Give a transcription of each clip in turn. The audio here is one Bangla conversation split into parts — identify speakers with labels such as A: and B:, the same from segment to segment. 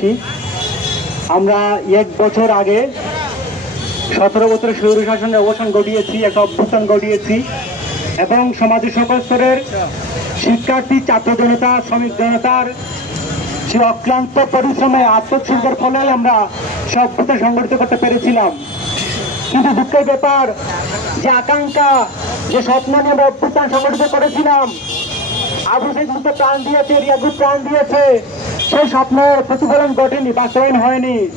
A: দেশবাসী আমরা এক বছর আগে সতেরো বছরের স্বৈর শাসনের অবসান ঘটিয়েছি, একটা অভ্যুত্থান ঘটিয়েছি এবং সমাজের সকল স্তরের শিক্ষার্থী ছাত্র জনতা শ্রমিক জনতার সে অক্লান্ত পরিশ্রমে আত্মোৎসর্গের ফলে আমরা সব অভ্যুত্থান সংগঠিত করতে পেরেছিলাম। কিন্তু দুঃখের ব্যাপার, যে আকাঙ্ক্ষা, যে স্বপ্ন নিয়ে আমরা অভ্যুত্থান সংগঠিত করেছিলাম, আবু সেই প্রাণ দিয়েছে রিয়াগু প্রাণ দিয়েছে। সেই স্বপ্নের প্রতিফলন ঘটেনি বাস্তবায়ন হয়নি।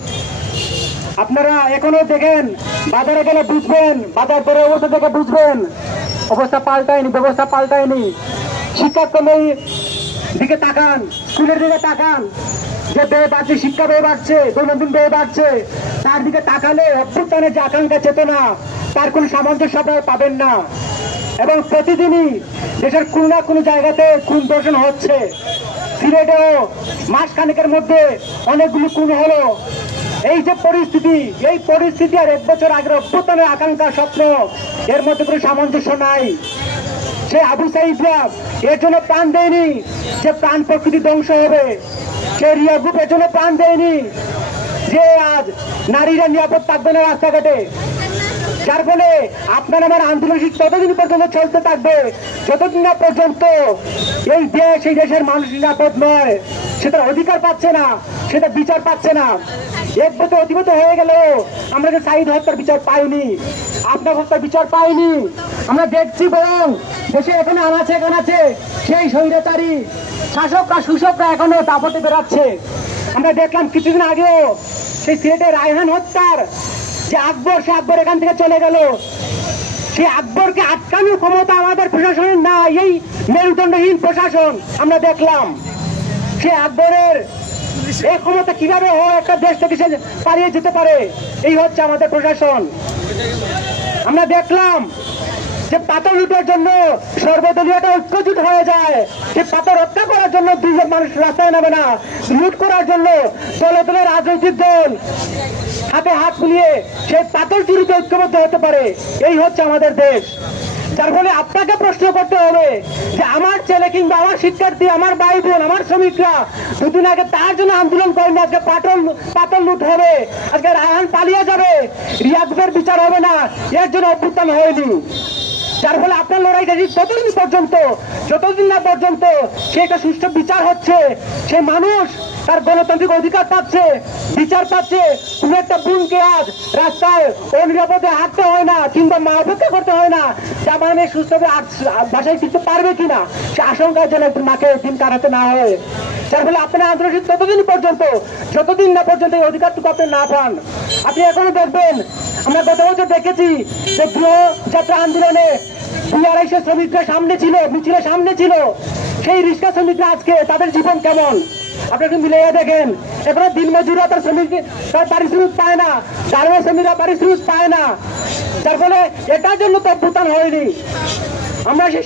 A: আপনারা এখনও দেখেন, বাজারে গেলে বুঝবেন, বাজার দরে অবস্থা থেকে বুঝবেন। অবস্থা পাল্টায়নি, ব্যবস্থা পাল্টায়নি। শিক্ষাক্রমের দিকে তাকান, স্কুলের দিকে তাকান। যে ব্যয় বাড়ছে, শিক্ষা ব্যয় বাড়ছে, দৈনন্দিন ব্যয় বাড়ছে, তার দিকে তাকালে অভ্যুত্থানের যে আকাঙ্ক্ষা চেতনা, তার কোনো সামঞ্জস্য আপনারা পাবেন না। এবং প্রতিদিনই দেশের কোনো না কোনো জায়গাতে খুন দর্শন হচ্ছে। সিলেটেও মাস খানেকের মধ্যে অনেকগুলো খুন হলো। এই যে পরিস্থিতি, এই পরিস্থিতি আর এক বছর আগের অভ্যুত্থানের আকাঙ্ক্ষা স্বপ্ন, এর মধ্যে কোনো সামঞ্জস্য নাই। সে আবু সাইদরা এর জন্য প্রাণ দেয়নি যে প্রাণ প্রকৃতি ধ্বংস হবে। সে রিয়া গ্রুপ এর জন্য প্রাণ দেয়নি যে আজ নারীরা নিরাপদ থাকবে না রাস্তাঘাটে। যার ফলে আপনার আমার আন্দোলন ততদিন পর্যন্ত চলতে থাকবে, যতদিন না পর্যন্ত এই দেশ, এই দেশের মানুষ নিরাপদ নয় সেটা অধিকার পাচ্ছে না, সেটা বিচার পাচ্ছে না। এক বছর অতিবাহিত হয়ে গেল, আমরা যে সাইদ হত্যার বিচার পাইনি, আপনার হত্যার বিচার পাইনি, আমরা দেখছি বরং দেশে এখানে আনাছে এখানে আছে, সেই স্বৈরাচারী শাসকরা সুশকরা এখনও দাপটে বেড়াচ্ছে। আমরা দেখলাম কিছুদিন আগেও সেই সিলেটের রায়হান হত্যার যে আকবর, সে আকবর এখান থেকে চলে গেল। সেই আকবরকে আটকানোর ক্ষমতা আমাদের প্রশাসনের না এই মেরুদণ্ডহীন প্রশাসন আমরা দেখলাম। সে আকবরের এই ক্ষমতা কীভাবে হয়, একটা দেশ থেকে সে পালিয়ে যেতে পারে, এই হচ্ছে আমাদের প্রশাসন। আমরা দেখলাম যে পাথর লুটের জন্য সর্বদলীয় একটা ঐক্যজুট হয়ে যায়। সে পাথর হত্যা করার জন্য দুইজন মানুষ রাস্তায় নামে না, লুট করার জন্য দলে দলে রাজনৈতিক দল হাতে হাত মিলিয়ে সেই পাতল চুরিতে ঐক্যবদ্ধ হতে পারে। এই হচ্ছে আমাদের দেশ। যার ফলে আপনাকে প্রশ্ন করতে হবে যে আমার ছেলে কিংবা আমার শিক্ষার্থী, আমার ভাই বোন, আমার শ্রমিকরা দুদিন আগে তার জন্য আন্দোলন করেন, আজকে পাটল পাতল লুট হবে, আজকে রায়হান পালিয়ে যাবে। রিয়াজের বিচার হবে না, এর জন্য অভ্যুত্থান হয়নি। যার ফলে আপনার লড়াইটা যে ততদিন পর্যন্ত, যতদিন না পর্যন্ত সে একটা সুষ্ঠু বিচার হচ্ছে, সে মানুষ তার গণতান্ত্রিক অধিকার পাচ্ছে, বিচার পাচ্ছে। কোনো একটা বোনকে আজ রাস্তায় অনিরাপদে হাঁটতে হয় না কিংবা মা অপেক্ষা করতে হয় না, যা মানে সুস্থভাবে বাসায় ফিরতে পারবে কিনা, সে আশঙ্কার জন্য একটু মাকে দিন কাটাতে না হয়। যার ফলে আপনার আন্দোলন ততদিন পর্যন্ত, যতদিন না পর্যন্ত এই অধিকারটুকু আপনি না পান, আপনি এখনও দেখবেন, আমরা গত বছর দেখেছি যে গৃহ যাত্রা আন্দোলনে দুই আড়াইশো শ্রমিকরা সামনে ছিল মিছিলের সামনে ছিল। সেই রিক্সা শ্রমিকরা আজকে তাদের জীবন কেমন? আপনি একটু মিলিয়ে দেখেন, এখনও দিন মজুরা তার শ্রমিক, তার পারিশ্রমিক পায় না গার্মেন্ট শ্রমিকরা পারিশ্রমিক পায় না। যার ফলে এটার জন্য তো অভ্যুত্থান হয়নি। আমরা সেই